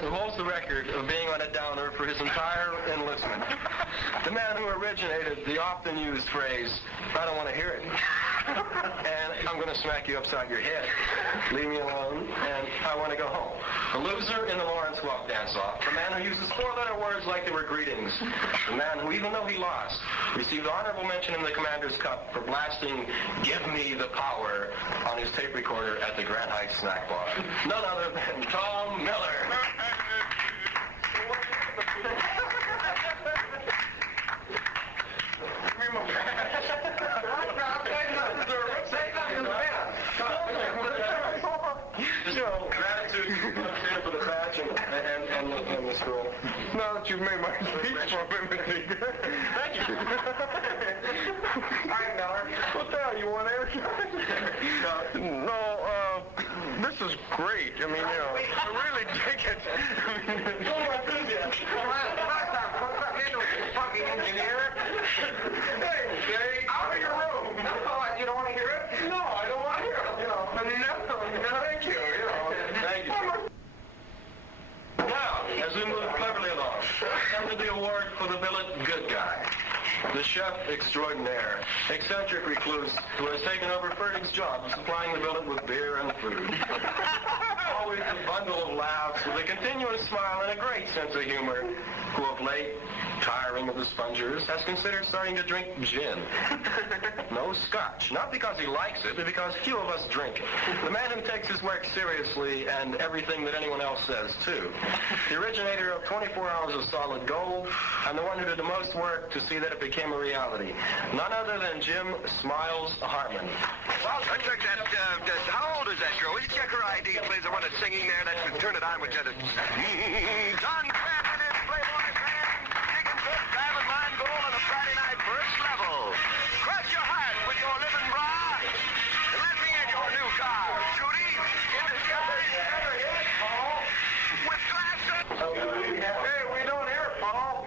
who holds the record of being on a downer for his entire enlistment. The man who originated the often used phrase, "I don't want to hear it," and "I'm going to smack you upside your head. Leave me alone," and "I want to go home." The loser in the Lawrence Walk dance-off. The man who uses four-letter words like they were greetings. The man who, even though he lost, received honorable mention in the Commander's Cup for blasting "Give Me the Power" on his tape recorder at the Grand Heights snack bar. None other than Tom Miller. Gratitude for the badge and the scroll. Now that you've made my speech for me. Thank you. Hi, Miller. What the hell, you want air? No, this is great. I mean, I really dig it. Fucking engineer. Hey, Jay, out of your room. No, you don't want to hear it? No, I don't want to hear it. No, thank you. Thank you. Now, as we move cleverly along, come to the award for the billet good guy. The chef extraordinaire, eccentric recluse who has taken over Ferdig's job of supplying the billet with beer and food. Always a bundle of laughs with a continuous smile and a great sense of humor, who of late, tiring of the spongers, has considered starting to drink gin. No scotch, not because he likes it, but because few of us drink it. The man who takes his work seriously and everything that anyone else says, too. The originator of 24 Hours of Solid Gold, and the one who did the most work to see that it became a reality. None other than Jim Smiles Harmon. Well, check that. How old is that girl? Will you check her ID, please? The one that's singing there. That's turn it on with just John Patton is Playboy fan. Chicken good, diamond mine gold on a Friday night first level. Crush your heart with your living bra. And let me in your new car. Judy, in the sky. With glasses. Hey, we don't hear it, Paul.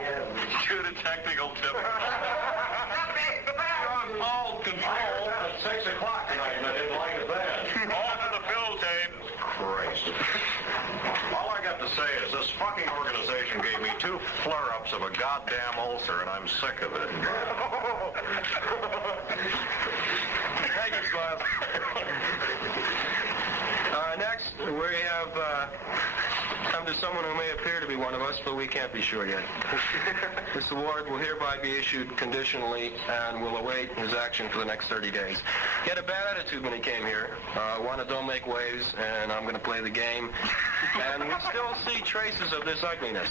Shoot a technical tip. All control at 6 o'clock tonight, and I didn't like it then. All for the bill, Dave. Christ. All I got to say is this fucking organization gave me 2 flare-ups of a goddamn ulcer, and I'm sick of it. Thank you, Smiles. Next, we have come to someone who may appear to be one of us, but we can't be sure yet. This award will hereby be issued conditionally and will await his action for the next 30 days. He had a bad attitude when he came here. Wanted don't make waves, and I'm going to play the game. And we still see traces of this ugliness.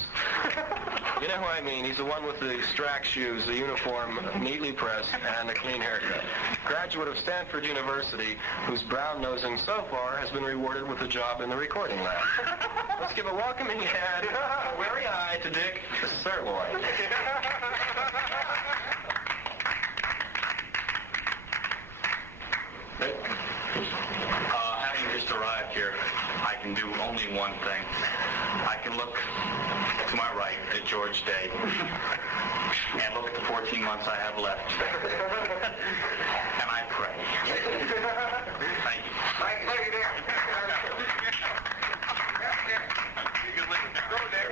You know who I mean. He's the one with the strack shoes, the uniform neatly pressed, and a clean haircut. Graduate of Stanford University, whose brown nosing so far has been rewarded with a job in the recording lab. Let's give a welcoming hand, a weary eye to Dick Sirloin. Having just arrived here, I can do only one thing. I can look to my right at George Day and look at the 14 months I have left. And I pray. Thank you. Thank you, there.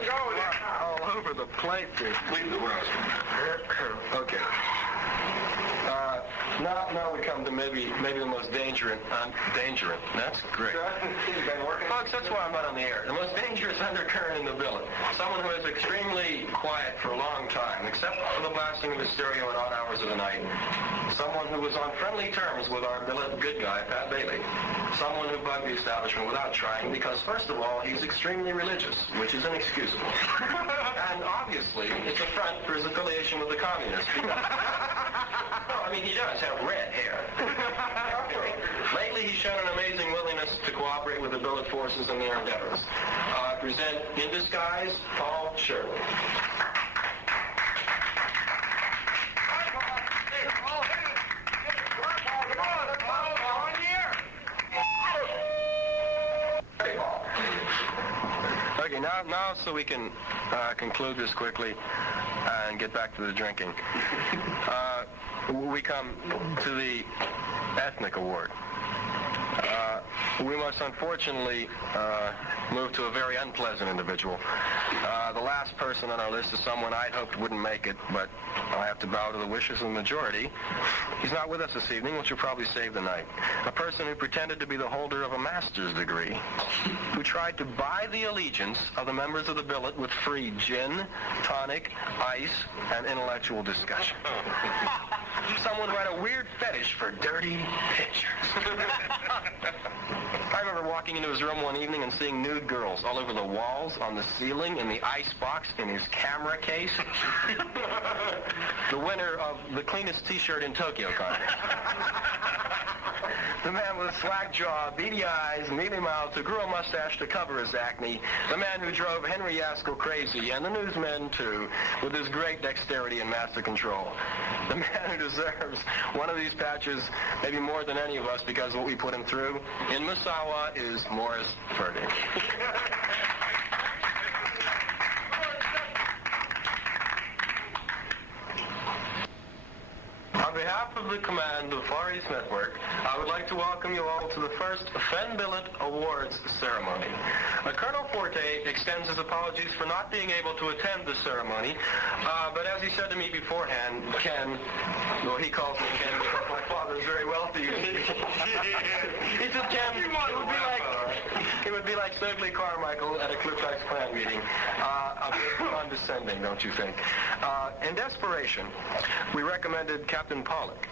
Go there. All over the plate, dude. Leave the room. Okay. Now we come to maybe the most dangerous. That's great. Folks, that's why I'm not on the air. The most dangerous undercurrent in the billet. Someone who is extremely quiet for a long time, except for the blasting of his stereo at odd hours of the night. Someone who was on friendly terms with our billet good guy, Pat Bailey. Someone who bugged the establishment without trying because, first of all, he's extremely religious, which is inexcusable. And obviously, it's a front for his affiliation with the communists. Well, I mean, he does have red hair. Lately, he's shown an amazing willingness to cooperate with the billet forces in their endeavors. I present, in disguise, Paul Shirley. Okay, now so we can conclude this quickly and get back to the drinking. We come to the Ethnic Award. we must unfortunately move to a very unpleasant individual. The last person on our list is someone I'd hoped wouldn't make it, but I have to bow to the wishes of the majority. He's not with us this evening, which will probably save the night. A person who pretended to be the holder of a master's degree, who tried to buy the allegiance of the members of the billet with free gin, tonic, ice, and intellectual discussion. Someone who had a weird fetish for dirty pictures. I remember walking into his room one evening and seeing nude girls all over the walls, on the ceiling, in the icebox, in his camera case. The winner of the cleanest T-shirt in Tokyo contest. The man with a slack jaw, beady eyes, mealy mouth, who grew a mustache to cover his acne. The man who drove Henry Yaskill crazy, and the newsmen, too, with his great dexterity and master control. The man who deserves one of these patches, maybe more than any of us, because of what we put him through. In Misawa is Morris Furtick. On behalf of the command of Far East Network, I would like to welcome you all to the first Fen Billet Awards ceremony. Colonel Forte extends his apologies for not being able to attend the ceremony, but as he said to me beforehand, Ken, well, he calls me Ken because my father is very wealthy. He said, Ken, it would be like Stokely Carmichael at a Ku Klux Klan meeting. A bit condescending, don't you think? In desperation, we recommended Captain Pollock,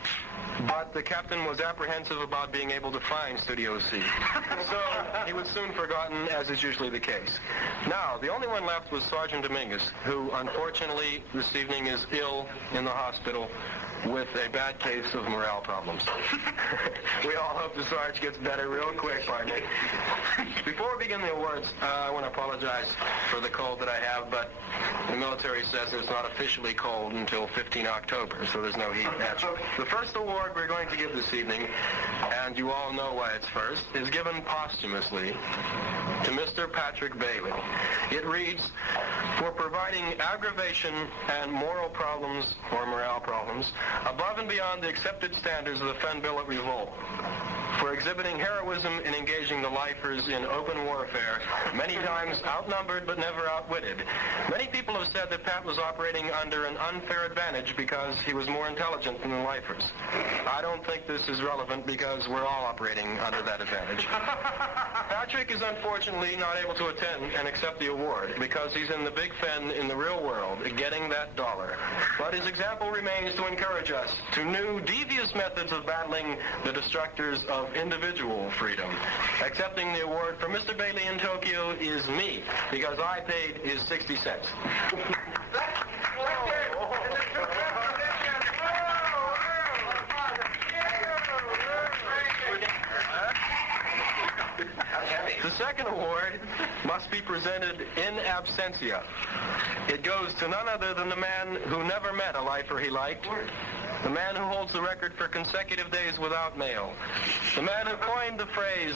but the captain was apprehensive about being able to find Studio C. So he was soon forgotten, as is usually the case. Now, the only one left was Sergeant Dominguez, who unfortunately this evening is ill in the hospital with a bad case of morale problems. We all hope the Sarge gets better real quick, partner. Before we begin the awards, I want to apologize for the cold that I have, but the military says it's not officially cold until 15 October, so there's no heat match. The first award we're going to give this evening, and you all know why it's first, is given posthumously to Mr. Patrick Bailey. It reads, for providing aggravation and moral problems or morale problems above and beyond the accepted standards of the Fen Billet Revolt, for exhibiting heroism in engaging the lifers in open warfare, many times outnumbered but never outwitted. Many people have said that Pat was operating under an unfair advantage because he was more intelligent than the lifers. I don't think this is relevant because we're all operating under that advantage. Patrick is unfortunately not able to attend and accept the award because he's in the Big Fen in the real world getting that dollar. But his example remains to encourage us to new devious methods of battling the destructors of individual freedom. Accepting the award for Mr. Bailey in Tokyo is me, because I paid his 60 cents. The second award must be presented in absentia. It goes to none other than the man who never met a lifer he liked, the man who holds the record for consecutive days without mail, the man who coined the phrase,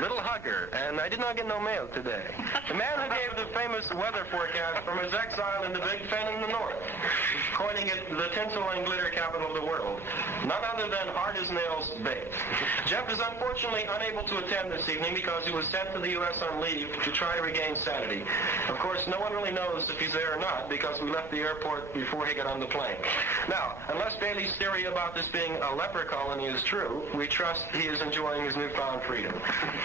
little hugger, and I did not get no mail today, the man who gave the famous weather forecast from his exile in the Big Fen in the north, coining it the tinsel and glitter capital of the world, none other than hard as nails Bates. Jeff is unfortunately unable to attend this evening because he was sent to the U.S. on leave to try to regain sanity. Of course, no one really knows if he's there or not because we left the airport before he got on the plane. Now, unless Bailey's theory about this being a leper colony is true, we trust he is enjoying his newfound freedom.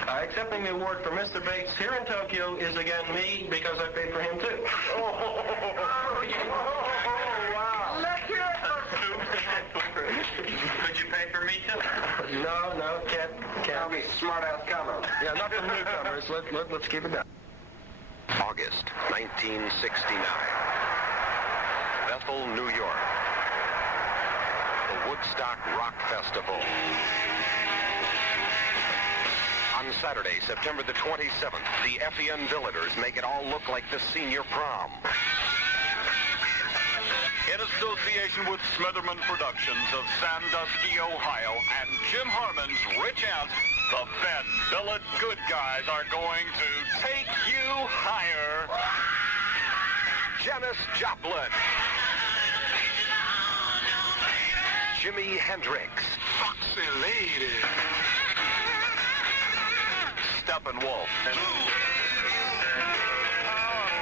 Accepting the award for Mr. Bates here in Tokyo is again me because I paid for him too. Wow. Let's hear it. Could you pay for me too? No, can't. That'll be smart-ass comment. Yeah, not from newcomers. Let's keep it down. August 1969. Bethel, New York. The Woodstock Rock Festival. On Saturday, September the 27th, the FEN Billeters make it all look like the senior prom. In association with Smitherman Productions of Sandusky, Ohio, and Jim Harmon's Rich Aunt, the Fen Billet Good Guys are going to take you higher. Janis Joplin. Jimi Hendrix. Foxy lady. Steppenwolf.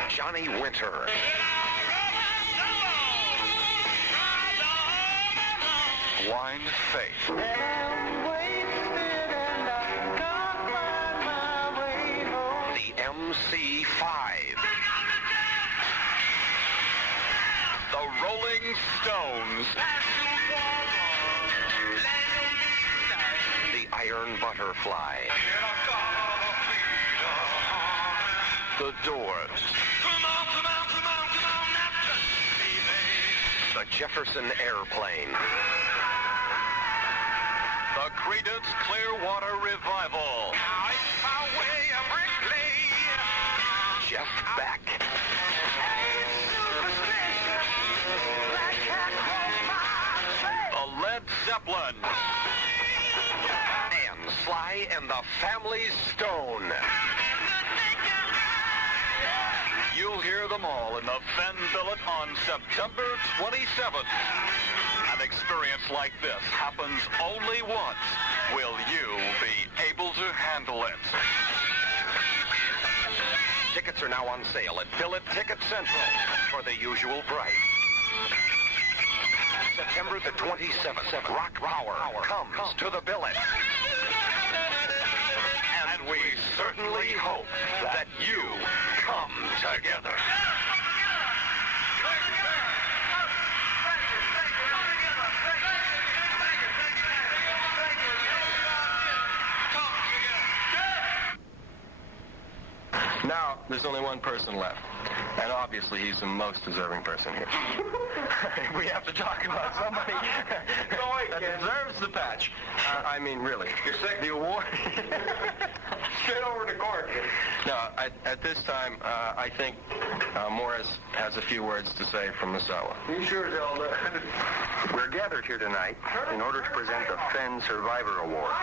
Johnny Winter. Blind Faith. The MC5. The Rolling Stones. The Iron Butterfly. The Doors. The Jefferson Airplane. The Creedence Clearwater Revival. Jeff Beck. The Led Zeppelin. And Sly and the Family Stone. You'll hear them all in the Fen Billet on September 27th. An experience like this happens only once. Will you be able to handle it? Tickets are now on sale at Billet Ticket Central for the usual price. September the 27th, Rock Power comes to the Billet. And we certainly hope that you come together. Now, there's only one person left. And obviously, he's the most deserving person here. We have to talk about somebody that deserves the patch. I mean, really. You're sick? The award... Straight over to court. No, at this time, I think Morris has a few words to say from Masawa. You sure, Zelda? We're gathered here tonight in order to present the Fen Survivor Award.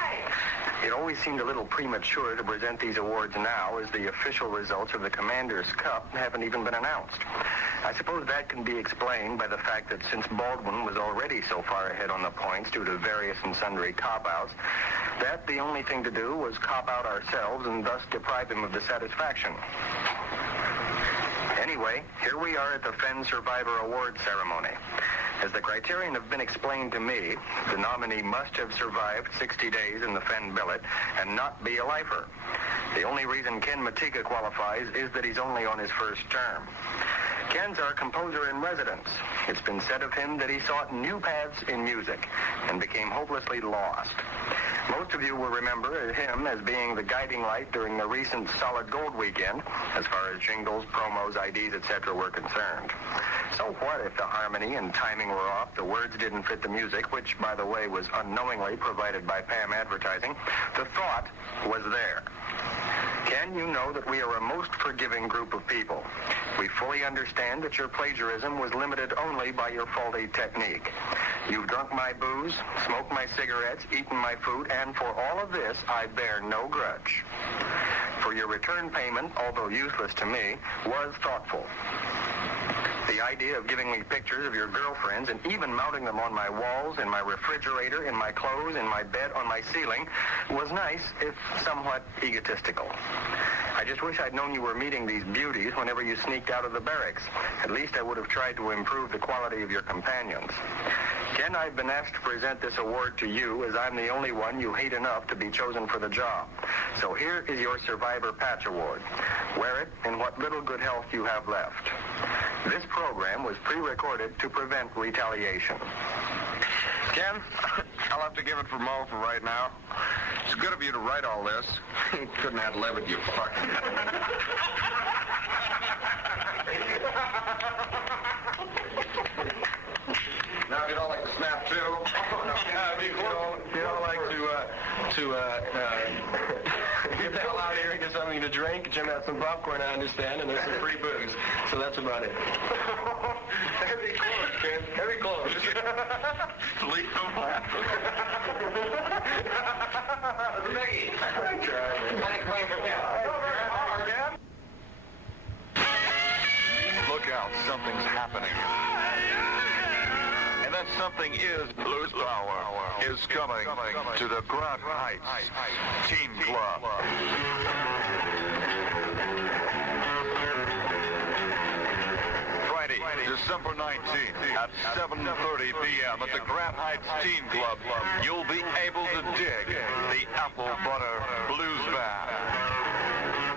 It always seemed a little premature to present these awards now, as the official results of the Commander's Cup haven't even been announced. I suppose that can be explained by the fact that since Baldwin was already so far ahead on the points due to various and sundry cop-outs, that the only thing to do was cop out ourselves and thus deprive him of the satisfaction. Anyway, here we are at the Fen Survivor Award ceremony. As the criterion have been explained to me, the nominee must have survived 60 days in the Fen billet and not be a lifer. The only reason Ken Matika qualifies is that he's only on his first term. Ken's our composer in residence. It's been said of him that he sought new paths in music and became hopelessly lost. Most of you will remember him as being the guiding light during the recent Solid Gold weekend, as far as jingles, promos, IDs, etc. were concerned. So what if the harmony and timing were off, the words didn't fit the music, which, by the way, was unknowingly provided by Pam Advertising? The thought was there. Ken, you know that we are a most forgiving group of people. We fully understand that your plagiarism was limited only by your faulty technique. You've drunk my booze, smoked my cigarettes, eaten my food, and for all of this, I bear no grudge. For your return payment, although useless to me, was thoughtful. The idea of giving me pictures of your girlfriends and even mounting them on my walls, in my refrigerator, in my clothes, in my bed, on my ceiling, was nice, if somewhat egotistical. I just wish I'd known you were meeting these beauties whenever you sneaked out of the barracks. At least I would have tried to improve the quality of your companions. Ken, I've been asked to present this award to you as I'm the only one you hate enough to be chosen for the job. So here is your Survivor Patch Award. Wear it in what little good health you have left. This program was pre-recorded to prevent retaliation. Ken, I'll have to give it for Mo for right now. It's good of you to write all this. Couldn't have live it, you fucking... Now, if you don't like to snap, too. You don't like to get the hell out of here and get something to drink. Jim had some popcorn, I understand, and there's some free booze. So that's about it. Heavy clothes, Ken. Heavy clothes. Leave them laughing. Mickey. Look out, something's happening. And then that something is Blues Power is coming to the Grand Heights Teen Club. Friday, December 19th at 7:30 p.m. at the Grand Heights Teen Club, you'll be able to dig the Apple Butter Blues Band.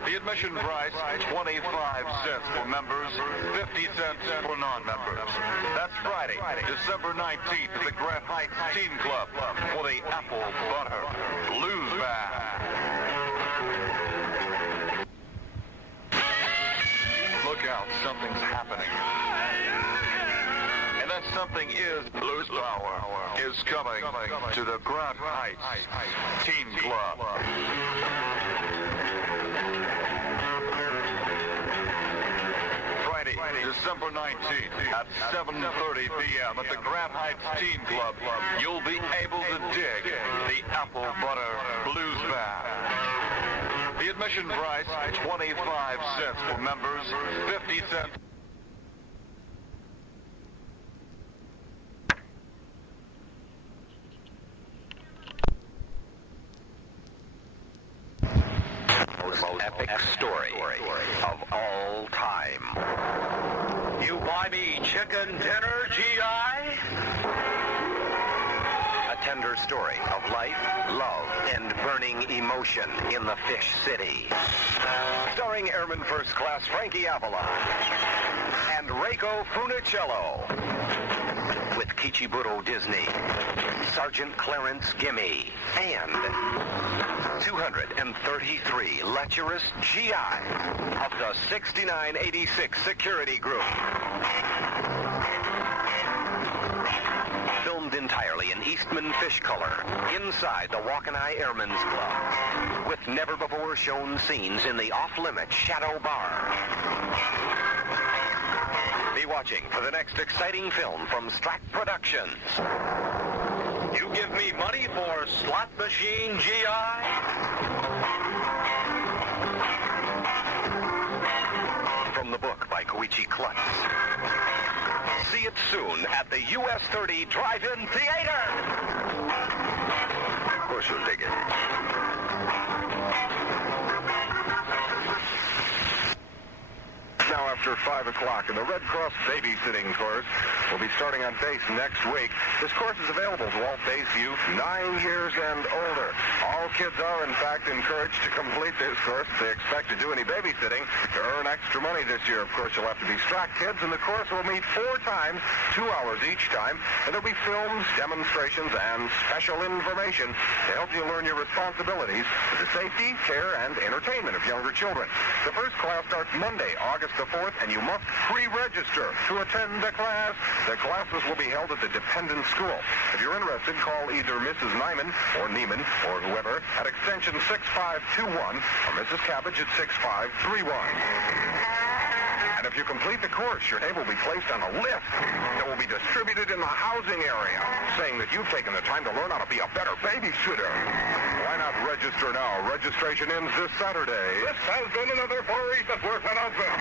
The admission price, 25 cents for members, 50 cents for non-members. That's Friday, December 19th at the Grand Heights Teen Club for the Apple Butter Blues Band. Look out, something's happening. And that something is Blues Power is coming to the Grand Heights Teen Club. Friday, December 19th at 7:30 p.m. at the Grand Heights Teen Club, you'll be able to dig the Apple Butter Blues Band. The admission price, 25 cents for members, 50 cents. Most epic story of all time. You buy me chicken dinner, G.I.? A tender story of life, love, and burning emotion in the Fish City. Starring Airman First Class Frankie Avalon and Reiko Funicello. With Kichiburo Disney, Sergeant Clarence Gimme, and 233 lecherous GI of the 6986 Security Group. Filmed entirely in Eastman fish color inside the Walkenai Airmen's Club with never-before-shown scenes in the off-limits Shadow Bar. Be watching for the next exciting film from Strack Productions. You give me money for slot machine, G.I.? From the book by Koichi Klutz. See it soon at the US 30 Drive-In Theater. Of course you'll dig it. Now after 5 o'clock, and the Red Cross babysitting course will be starting on base next week. This course is available to all base youth 9 years and older. All kids are, in fact, encouraged to complete this course if they expect to do any babysitting to earn extra money this year. Of course, you'll have to be Strack kids, and the course will meet 4 times, 2 hours each time, and there'll be films, demonstrations, and special information to help you learn your responsibilities for the safety, care, and entertainment of younger children. The first class starts Monday, August the 4th, and you must pre-register to attend the class. The classes will be held at the dependent school. If you're interested, call either Mrs. Nyman or Neiman or whoever at extension 6521 or Mrs. Cabbage at 6531. And if you complete the course, your name will be placed on a list that will be distributed in the housing area, saying that you've taken the time to learn how to be a better babysitter. Why not register now? Registration ends this Saturday. This has been another Far East at Work announcement.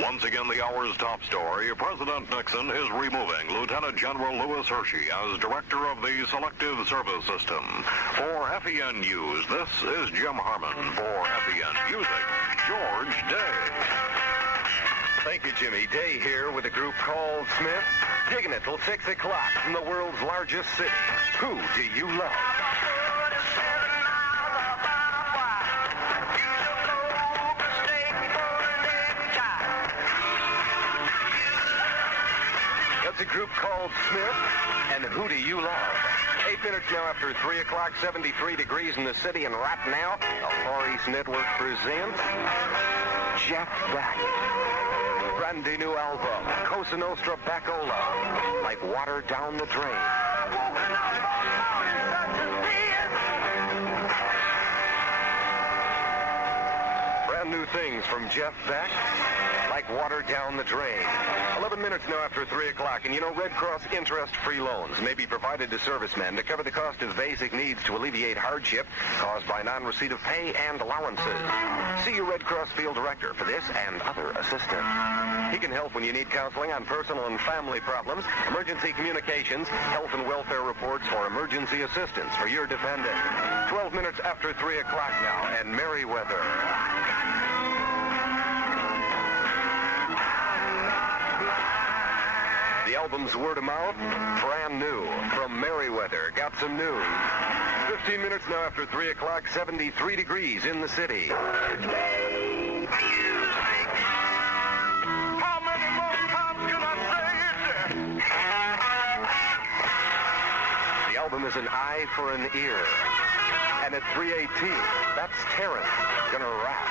Once again, the hour's top story. President Nixon is removing Lieutenant General Louis Hershey as director of the Selective Service System. For FEN News, this is Jim Harmon. For FEN Music, George Day. Thank you, Jimmy. Day here with a group called Smith. Digging it till 6 o'clock from the world's largest city. Who do you love? That's a group called Smith, and Who Do You Love? 8 minutes now after 3 o'clock, 73 degrees in the city, and right now, the Far East Network presents Jeff Beck. Brand new album, Cosa Nostra Backola, like water down the drain. Brand new things from Jeff Beck, like like water down the drain. 11 minutes now after 3 o'clock, and you know Red Cross interest-free loans may be provided to servicemen to cover the cost of basic needs to alleviate hardship caused by non-receipt of pay and allowances. See your Red Cross field director for this and other assistance. He can help when you need counseling on personal and family problems, emergency communications, health and welfare reports, or emergency assistance for your dependent. 12 minutes after 3 o'clock now, and Merriweather. The album's word of mouth, brand new. From Merriweather, got some news. 15 minutes now after 3 o'clock, 73 degrees in the city. How many more times can I say it? The album is An Eye for an Ear. And at 3:18, that's Terrence gonna rap.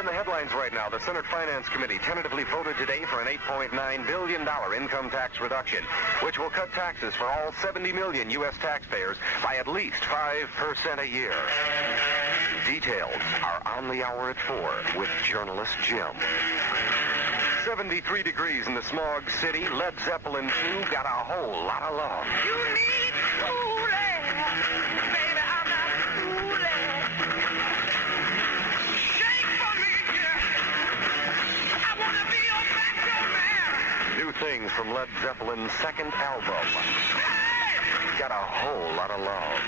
In the headlines right now, the Senate Finance Committee tentatively voted today for an $8.9 billion income tax reduction, which will cut taxes for all 70 million U.S. taxpayers by at least 5% a year. Details are on the hour at 4 with journalist Jim. 73 degrees in the smog city. Led Zeppelin 2 got a whole lot of love. You need cooling. Baby, I'm not cooling. Shake for me, yeah. I want to be your backup man. New things from Led Zeppelin's second album. Got a whole lot of love.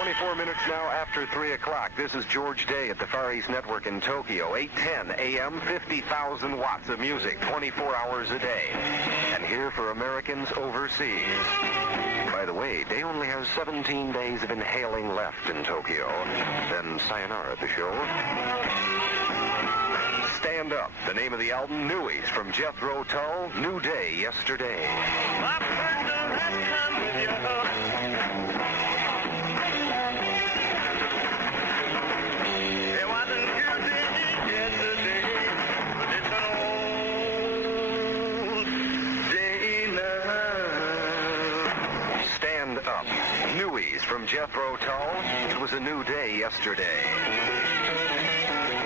24 minutes now after 3 o'clock. This is George Day at the Far East Network in Tokyo. 8:10 a.m., 50,000 watts of music, 24 hours a day. And here for Americans overseas. By the way, Day only has 17 days of inhaling left in Tokyo. Then sayonara at the show. Stand Up, the name of the album, Newies from Jethro Tull, New Day Yesterday. My friend had come with you. From Jethro Tull, it was a new day yesterday.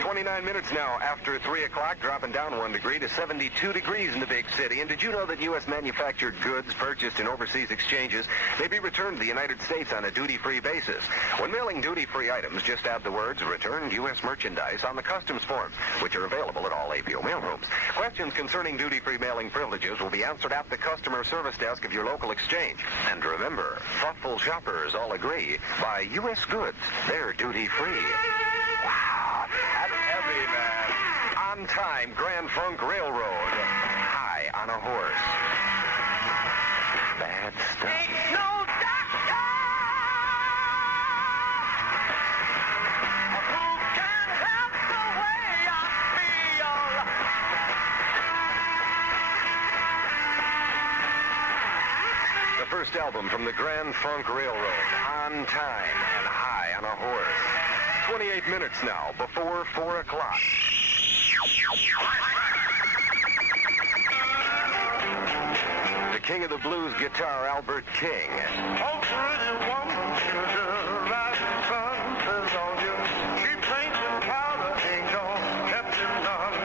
29 minutes now after 3 o'clock, dropping down 1 degree to 72 degrees in the big city. And did you know that U.S. manufactured goods purchased in overseas exchanges may be returned to the United States on a duty-free basis? When mailing duty-free items, just add the words, returned U.S. merchandise on the customs form, which are available at all APO mailrooms. Questions concerning duty-free mailing privileges will be answered at the customer service desk of your local exchange. And remember, thoughtful shoppers all agree, buy U.S. goods, they're duty-free. Wow, that's heavy, man. On time, Grand Funk Railroad. High on a horse. Bad stuff. Ain't no doctor who can help the way I feel. The first album from the Grand Funk Railroad. On time and high on a horse. 28 minutes now, before 4 o'clock. The king of the blues guitar, Albert King. Oh, pretty woman, the rising sun is on you. She paints and powder ain't gonna help you none.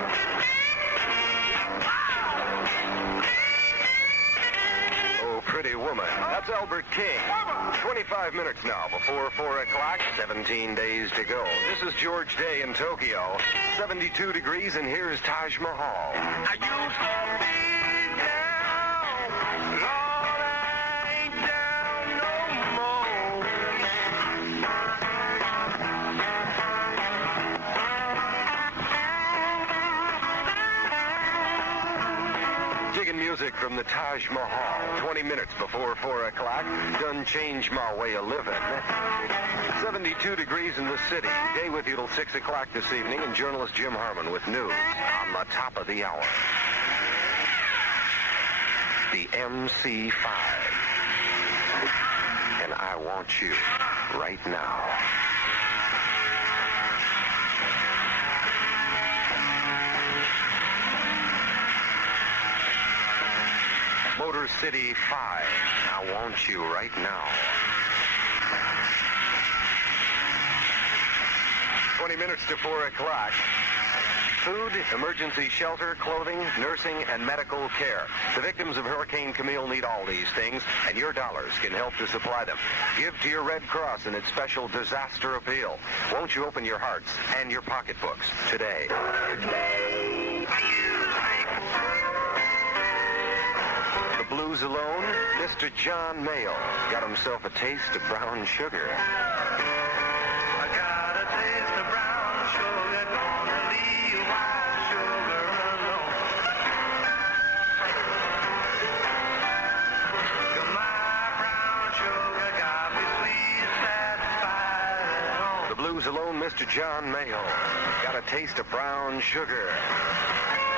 Oh, pretty woman. That's Albert King. 25 minutes now before 4 o'clock, 17 days to go. This is George Day in Tokyo. 72 degrees, and here's Taj Mahal. I used to be down, Lord, I ain't down no more. Digging music from the Taj Mahal. 20 minutes before 4 o'clock. Done changed my way of living. 72 degrees in the city. Day with you till 6 o'clock this evening, and journalist Jim Harmon with news on the top of the hour. The MC5. And I want you right now. Motor City 5. I want you right now. 20 minutes to 4 o'clock. Food, emergency shelter, clothing, nursing, and medical care. The victims of Hurricane Camille need all these things, and your dollars can help to supply them. Give to your Red Cross in its special disaster appeal. Won't you open your hearts and your pocketbooks today? The blues alone, Mr. John Mayall got himself a taste of brown sugar. I got a taste of brown sugar, gonna leave white sugar alone. 'Cause my brown sugar got me sweet, satisfied at home. The blues alone, Mr. John Mayall got a taste of brown sugar.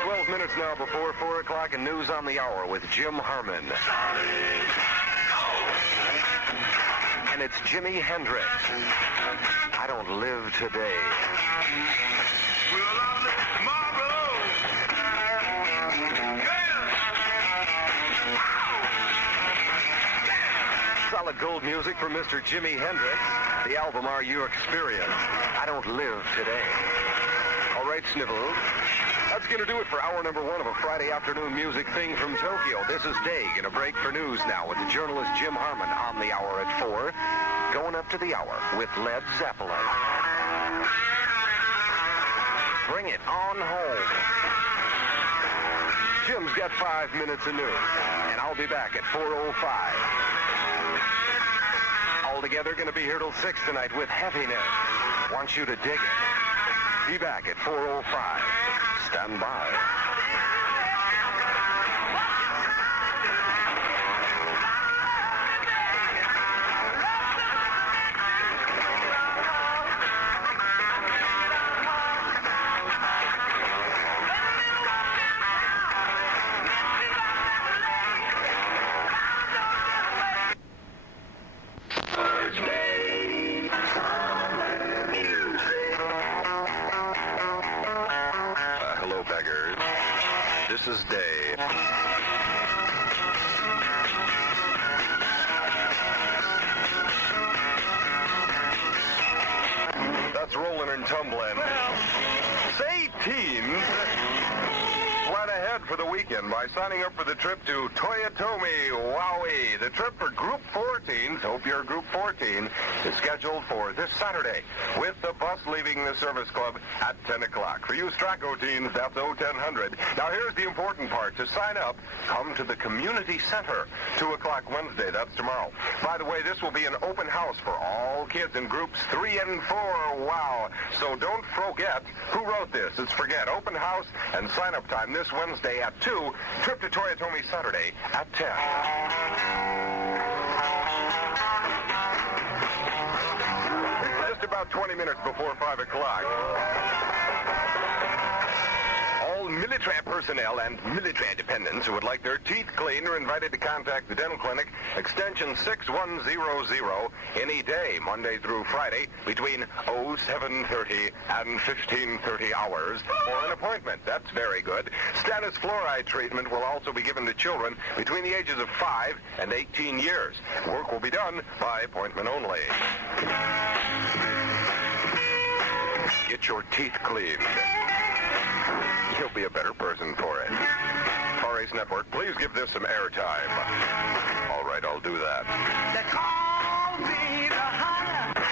12 minutes now before 4 o'clock and news on the hour with Jim Harmon. And it's Jimi Hendrix. I don't live today. Will I live tomorrow? Solid gold music from Mr. Jimi Hendrix. The album Are You Experienced? I don't live today. All right, Snivel. That's going to do it for hour number 1 of a Friday afternoon music thing from Tokyo. This is Day. Going to break for news now with the journalist Jim Harmon on the hour at 4. Going up to the hour with Led Zeppelin. Bring it on home. Jim's got 5 minutes of news, and I'll be back at 4:05. All together, going to be here till 6 tonight with Heaviness. Want you to dig it. Be back at 4:05. Stand by. This is Day. That's rolling and tumbling. Say, teens, plan ahead for the weekend by signing up for the trip to Toyotomi, Wowie. The trip for Group 14s, hope you're Group 14, is scheduled for this Saturday with the bus leaving the service club at 10 o'clock. For you Straco teens, that's 01000. Now here's the important part. To sign up, come to the community center, 2 o'clock Wednesday. That's tomorrow. By the way, this will be an open house for all kids in groups 3 and 4. Wow. So don't forget who wrote this. It's forget. Open house and sign up time this Wednesday at 2. Trip to Toyotomi Saturday at 10. Just about 20 minutes before 5 o'clock. All military personnel and military dependents who would like their teeth cleaned are invited to contact the dental clinic, extension 6100, any day, Monday through Friday, between 0730 and 1530 hours for an appointment. That's very good. Stannous fluoride treatment will also be given to children between the ages of 5 and 18 years. Work will be done by appointment only. Get your teeth cleaned. You'll be a better person for it. RA's Network, please give this some airtime. All right, I'll do that. They call me the hunter.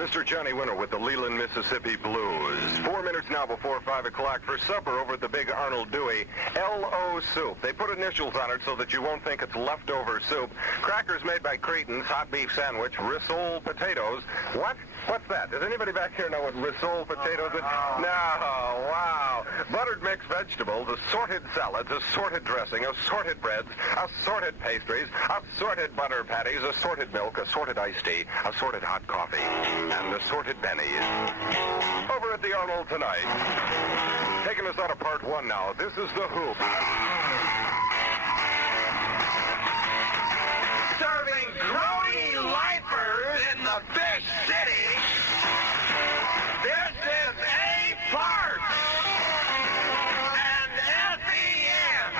Mr. Johnny Winter with the Leland, Mississippi Blues. 4 minutes now before 5 o'clock for supper over at the Big Arnold Dewey. L.O. Soup. They put initials on it so that you won't think it's leftover soup. Crackers made by Cretan's, hot beef sandwich, rissole potatoes. What? What's that? Does anybody back here know what rissole potatoes is? No. Wow. Buttered mixed vegetables, assorted salads, assorted dressing, assorted breads, assorted pastries, assorted butter patties, assorted milk, assorted iced tea, assorted hot coffee, and assorted pennies. Over at the Arnold tonight. Taking us out of part 1 now. This is The Hoop. Serving grody lifers in the big city. This is A Park and FEN.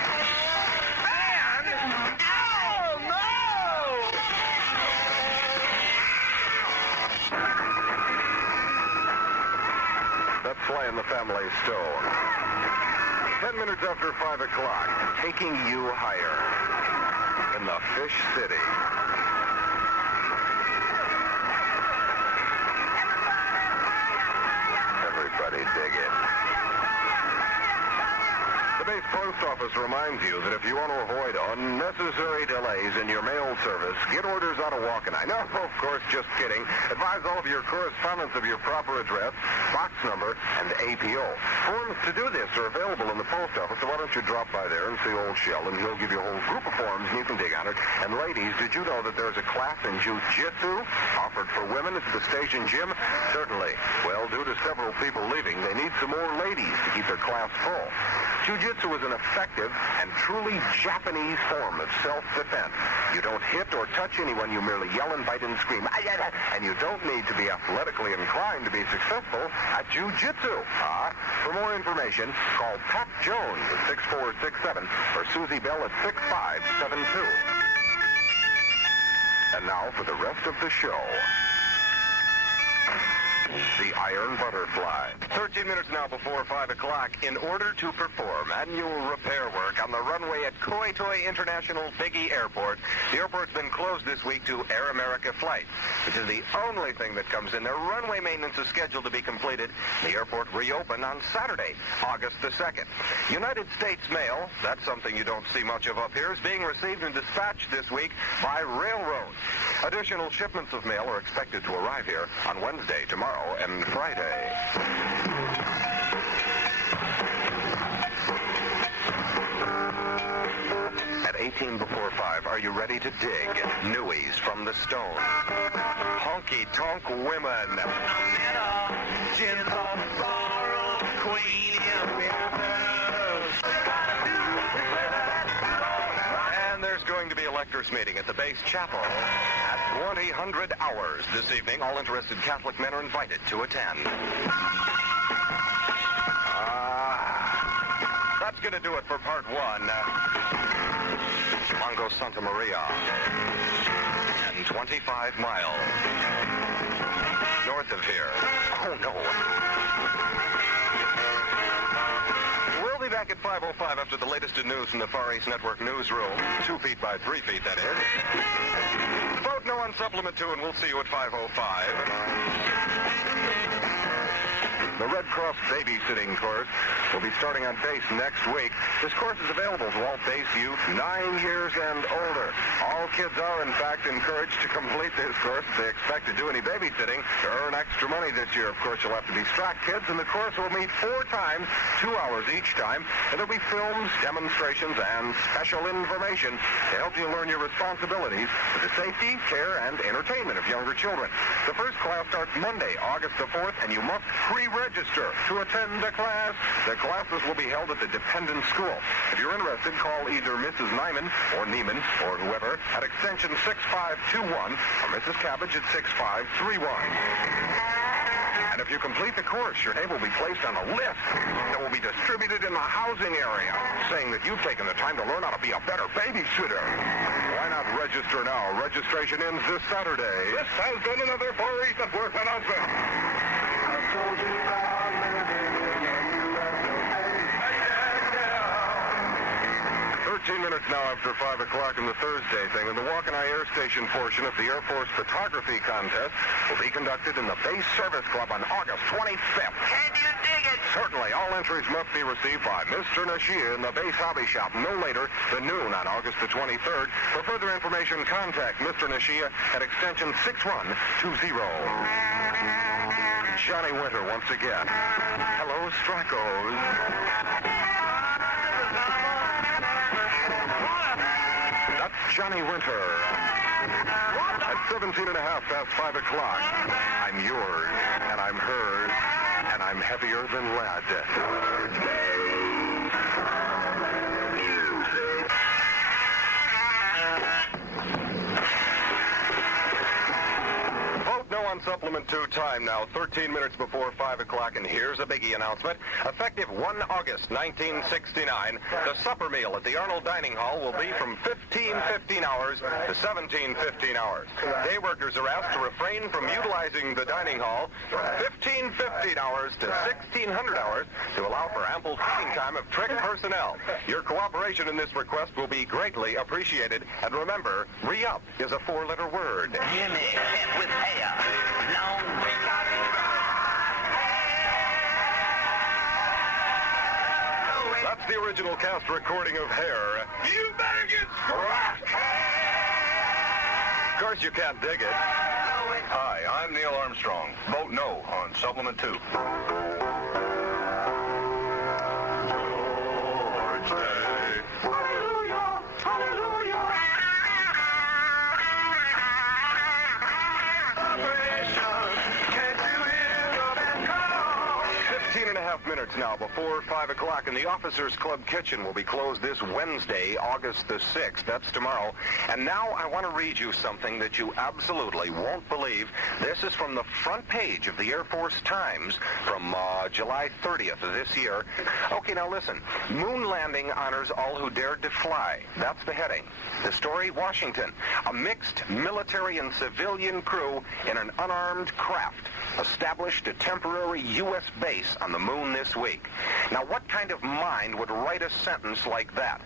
And fly in the family stone. 10 minutes after 5 o'clock, taking you higher in the Fish City. Everybody dig it. The base post office reminds you that if you want to avoid unnecessary delays in your mail service, get orders out of Walkenai. No, of course, just kidding. Advise all of your correspondents of your proper address, box number, and APO. Forms to do this are available in the post office, so why don't you drop by there and see old Shell, and he'll give you a whole group of forms, and you can dig on it. And ladies, did you know that there's a class in jiu-jitsu offered for women at the station gym? Certainly. Well, due to several people leaving, they need some more ladies to keep their class full. Jiu-jitsu is an effective and truly Japanese form of self-defense. You don't hit or touch anyone, you merely yell and bite and scream. And you don't need to be athletically inclined to be successful at jiu-jitsu. For more information, call Pat Jones at 6467 or Susie Bell at 6572. And now for the rest of the show. The Iron Butterfly. 13 minutes now before 5 o'clock. In order to perform annual repair work on the runway at Koi Toi International Biggie Airport, the airport's been closed this week to Air America flights. This is the only thing that comes in there. Runway maintenance is scheduled to be completed. The airport reopened on Saturday, August the 2nd. United States mail, that's something you don't see much of up here, is being received and dispatched this week by railroad. Additional shipments of mail are expected to arrive here on Wednesday, tomorrow, and Friday. At 18 before 5, are you ready to dig newies from the stone? Honky-tonk women. And there's going to be a lectors meeting at the base chapel at 2000 hours this evening. All interested Catholic men are invited to attend. That's going to do it for part one. Mongo Santa Maria. And 25 miles north of here. Oh, no. We'll be back at 5:05 after the latest in news from the Far East Network newsroom. 2 feet by 3 feet, that is. Vote no on supplement 2, and we'll see you at 5:05. The Red Cross babysitting course will be starting on base next week. This course is available to all base youth 9 years and older. All kids are, in fact, encouraged to complete this course if they expect to do any babysitting to earn extra money this year. Of course, you'll have to be strapped kids, and the course will meet 4 times, 2 hours each time, and there'll be films, demonstrations, and special information to help you learn your responsibilities for the safety, care, and entertainment of younger children. The first class starts Monday, August the 4th, and you must pre-register to attend the class. The classes will be held at the dependent school. If you're interested, call either Mrs. Nyman or Neiman or whoever at extension 6521 or Mrs. Cabbage at 6531. And if you complete the course, your name will be placed on a list that will be distributed in the housing area, saying that you've taken the time to learn how to be a better babysitter. Why not register now? Registration ends this Saturday. This has been another Far East Network announcement. 13 minutes now after 5 o'clock in the Thursday thing, and the Walkenai Air Station portion of the Air Force Photography Contest will be conducted in the Base Service Club on August 25th. Can you dig it? Certainly, all entries must be received by Mr. Nashia in the Base Hobby Shop no later than noon on August the 23rd. For further information, contact Mr. Nashia at extension 6120. Johnny Winter once again. Hello, Strackos. That's Johnny Winter. At 17 and a half past 5 o'clock, I'm yours, and I'm hers, and I'm heavier than lead. Vote no on supplement. Supplement 2 time now, 13 minutes before 5 o'clock, and here's a biggie announcement. Effective 1 August 1969, the supper meal at the Arnold Dining Hall will be from 15:15 hours to 17:15 hours. Day workers are asked to refrain from utilizing the dining hall from 15:15 hours to 1600 hours to allow for ample feeding time of trick personnel. Your cooperation in this request will be greatly appreciated. And remember, re-up is a 4-letter word. Jimmy, hit with hair. Long That's the original cast recording of Hair. You better get struck! Of course you can't dig it. Hi, I'm Neil Armstrong. Vote no on Supplement 2. Hallelujah! Hallelujah! 15.5 minutes now before 5 o'clock, and the Officers Club kitchen will be closed this Wednesday, August the 6th. That's tomorrow. And now I want to read you something that you absolutely won't believe. This is from the front page of the Air Force Times from July 30th of this year. Okay, now listen. Moon landing honors all who dared to fly. That's the heading. The story, Washington. A mixed military and civilian crew in an unarmed craft established a temporary U.S. base on the moon this week. Now, what kind of mind would write a sentence like that?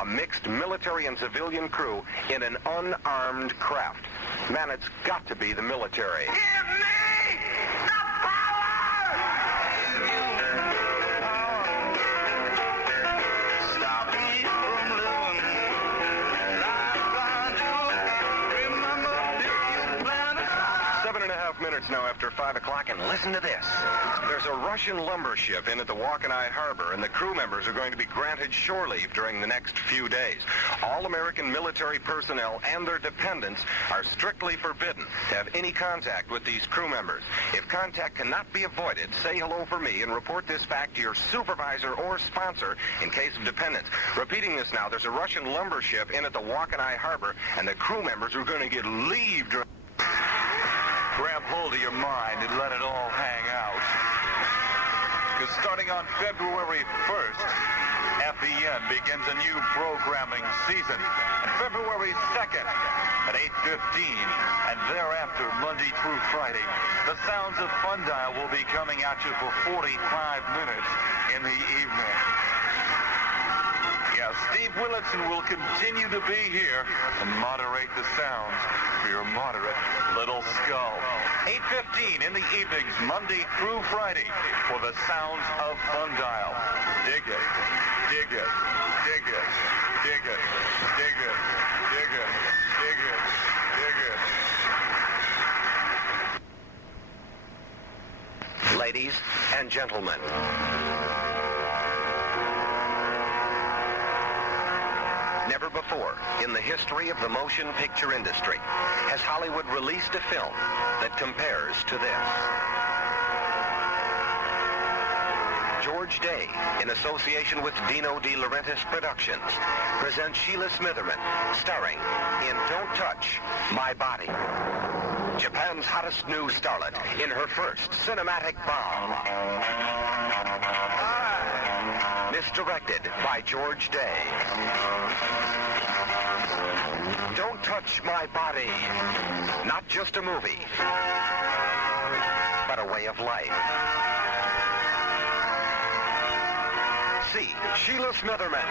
A mixed military and civilian crew in an unarmed craft. Man, it's got to be the military. Give me the power! Stop me from living like I do. Remember, if you plan it. 7.5 minutes now after 5 o'clock, and listen to this. There's a Russian lumber ship in at the Waukeni Harbor, and the crew members are going to be granted shore leave during the next few days. All American military personnel and their dependents are strictly forbidden to have any contact with these crew members. If contact cannot be avoided, say hello for me and report this back to your supervisor or sponsor in case of dependence. Repeating this now, there's a Russian lumber ship in at the Waukeni Harbor, and the crew members are going to get leave during... Grab hold of your mind and let it all hang out. Because starting on February 1st, FVN begins a new programming season. And February 2nd at 8:15, and thereafter, Monday through Friday, the Sounds of Fun Dial will be coming at you for 45 minutes in the evening. Yeah, Steve Willitson will continue to be here and moderate the sounds for your moderate little skull. 8:15 in the evenings, Monday through Friday, for the Sounds of Fun Dial. Dig it, dig it, dig it, dig it, dig it, dig it, dig it, dig it. Ladies and gentlemen, never before in the history of the motion picture industry has Hollywood released a film that compares to this. George Day, in association with Dino De Laurentiis Productions, presents Sheila Smitherman, starring in Don't Touch My Body. Japan's hottest new starlet in her first cinematic bomb. Misdirected by George Day. Don't Touch My Body. Not just a movie, but a way of life. See Sheila Smitherman,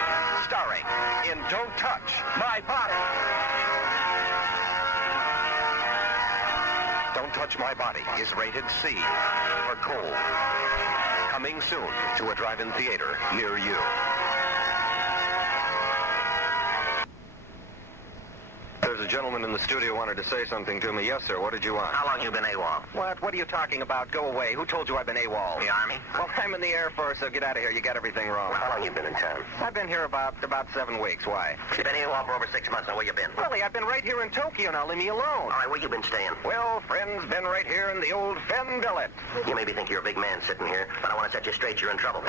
starring in Don't Touch My Body. Don't Touch My Body is rated C for cold. Coming soon to a drive-in theater near you. There's a gentleman in the studio wanted to say something to me. Yes, sir. What did you want? How long you been AWOL? What are you talking about? Go away. Who told you I've been AWOL? The Army? Well, I'm in the Air Force, so get out of here. You got everything wrong. How long you been in town? I've been here about 7 weeks. Why? You been AWOL for over 6 months. Now, where you been? Really, I've been right here in Tokyo now. Leave me alone. All right, where you been staying? Well, friends, been right here in the old Fen Billet. You maybe think you're a big man sitting here, but I want to set you straight. You're in trouble.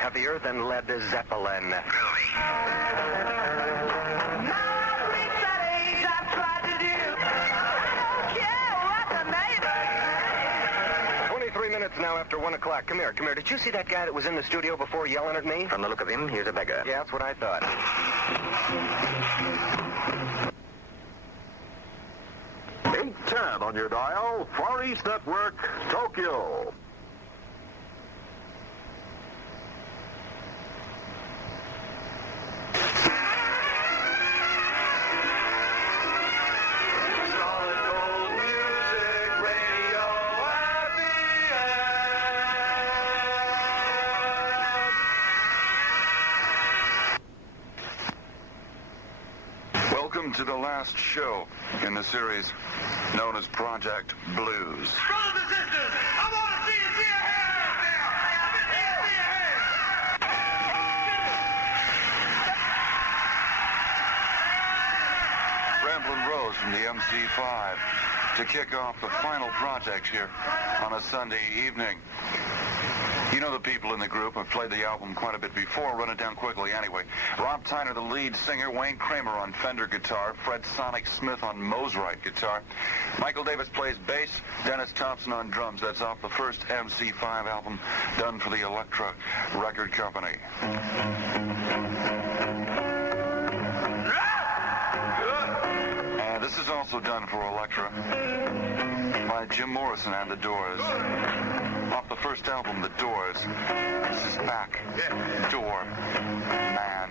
Heavier than Led Zeppelin. Groovy. now after 1 o'clock. Come here. Did you see that guy that was in the studio before yelling at me? From the look of him, he's a beggar. Yeah, that's what I thought. 810 on your dial, Far East Network, Tokyo. Welcome to the last show in the series known as Project Blues. Brothers and sisters, I want to see you see your hair out there. Let me see your hair. Ramblin' Rose from the MC5 to kick off the final project here on a Sunday evening. You know the people in the group. I've played the album quite a bit before. Run it down quickly anyway. Rob Tyner, the lead singer. Wayne Kramer on Fender guitar. Fred Sonic Smith on Mosrite guitar. Michael Davis plays bass. Dennis Thompson on drums. That's off the first MC5 album done for the Elektra Record Company. And this is also done for Elektra by Jim Morrison and the Doors. Off the first album, The Doors. This is Back Door Man.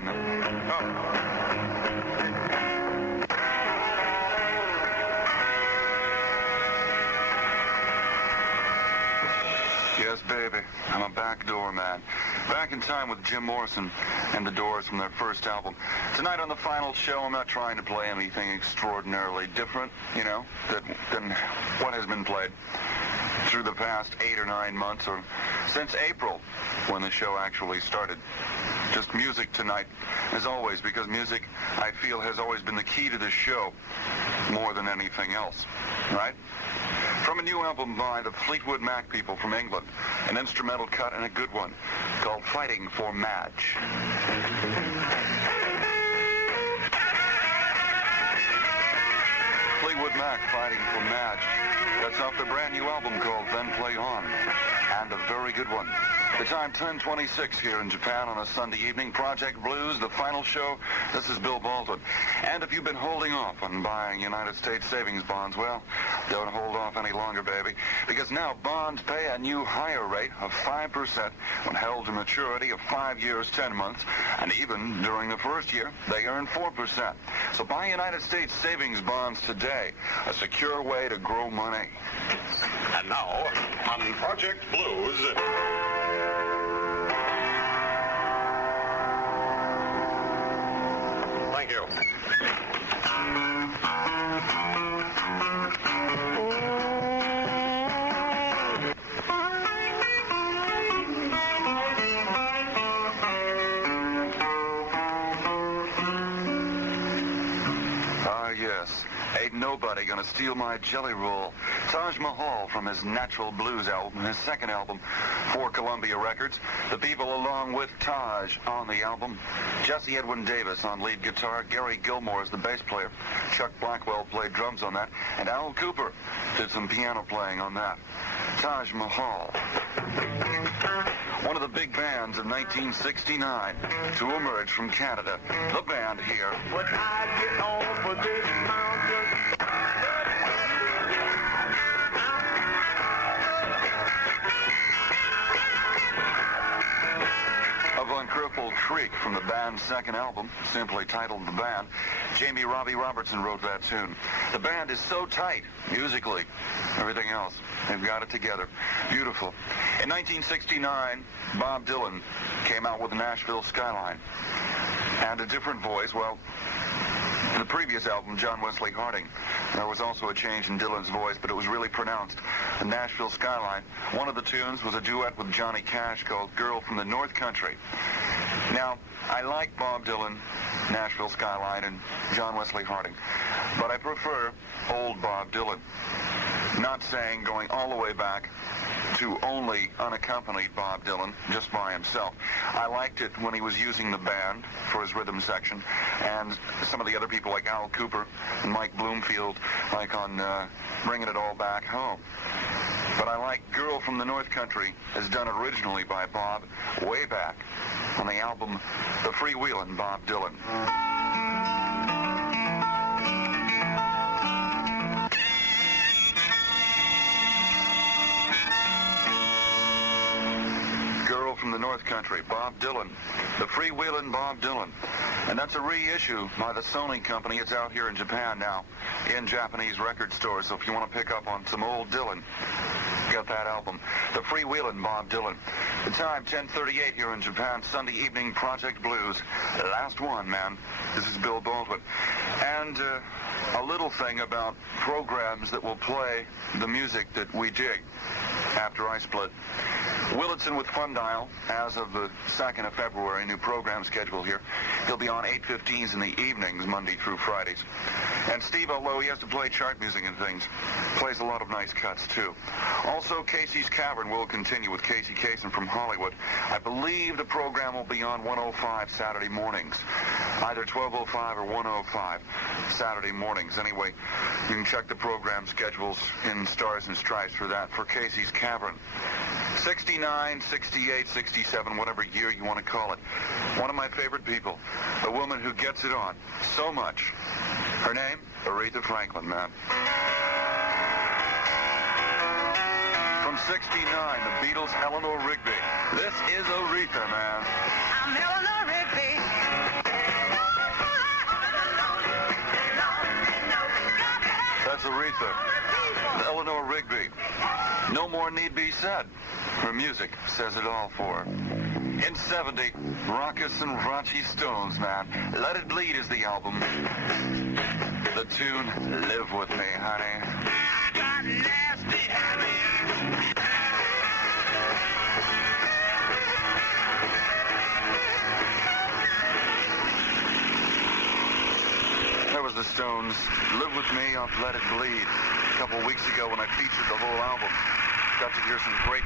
Yes, baby, I'm a backdoor man. Back in time with Jim Morrison and the Doors from their first album. Tonight on the final show, I'm not trying to play anything extraordinarily different, you know, than what has been played through the past 8 or 9 months, or since April, when the show actually started. Just music tonight, as always, because music, I feel, has always been the key to this show more than anything else, right? From a new album by the Fleetwood Mac people from England, an instrumental cut and a good one, called Fighting for Madge. Fleetwood Mac, Fighting for Madge. That's off the brand new album called Then Play On, and a very good one. The time 10:26 here in Japan on a Sunday evening. Project Blues, the final show. This is Bill Baldwin. And if you've been holding off on buying United States savings bonds, well, don't hold off any longer, baby. Because now bonds pay a new higher rate of 5% when held to maturity of 5 years, 10 months. And even during the first year, they earn 4%. So buy United States savings bonds today. A secure way to grow money. And now, on Project Blues... Thank you. Yes. Ain't nobody gonna steal my jelly roll. Taj Mahal from his Natural Blues album, his second album for Columbia Records. The people along with Taj on the album. Jesse Edwin Davis on lead guitar. Gary Gilmore is the bass player. Chuck Blackwell played drums on that. And Al Cooper did some piano playing on that. Taj Mahal. One of the big bands of 1969 to emerge from Canada. The band here. When I get on for this mountain. Of Crippled Creek from the band's second album, simply titled The Band. Jamie Robbie Robertson wrote that tune. The band is so tight, musically, everything else. They've got it together. Beautiful. In 1969, Bob Dylan came out with Nashville Skyline. And a different voice, well, in the previous album, John Wesley Harding, there was also a change in Dylan's voice, but it was really pronounced. The Nashville Skyline. One of the tunes was a duet with Johnny Cash called Girl from the North Country. Now, I like Bob Dylan, Nashville Skyline, and John Wesley Harding, but I prefer old Bob Dylan. Not saying going all the way back to only unaccompanied Bob Dylan, just by himself. I liked it when he was using the band for his rhythm section, and some of the other people like Al Cooper and Mike Bloomfield, like on Bringing It All Back Home. But I like Girl from the North Country, as done originally by Bob way back on the album The Freewheelin' Bob Dylan. Girl from the North Country, Bob Dylan, The Freewheelin' Bob Dylan. And that's a reissue by the Sony company. It's out here in Japan now, in Japanese record stores. So if you want to pick up on some old Dylan, got that album, The Freewheelin' Bob Dylan. The time, 10:38 here in Japan, Sunday evening, Project Blues. Last one, man. This is Bill Baldwin. And a little thing about programs that will play the music that we dig after I split. Willitson with Fun Dial, as of the 2nd of February, new program schedule here. He'll be on 8:15s in the evenings, Monday through Fridays. And Steve, although he has to play chart music and things, plays a lot of nice cuts, too. Also, Casey's Cavern will continue with Casey Kasem from Hollywood. I believe the program will be on 105 Saturday mornings, either 12:05 or 105 Saturday mornings. Anyway, you can check the program schedules in Stars and Stripes for that, for Casey's Cavern. 69, 68, 67, whatever year you want to call it. One of my favorite people, a woman who gets it on so much. Her name, Aretha Franklin, man. From 69, the Beatles' Eleanor Rigby. This is Aretha, man. I'm Eleanor Rigby. That's Aretha. Eleanor Rigby. No more need be said. Her music says it all for her. In 70, Raucous and Raunchy Stones, man. Let It Bleed is the album. The tune, Live With Me, honey. I got nasty habits. That was the Stones. Live With Me off Let It Bleed. A couple weeks ago when I featured the whole album. Got to hear some great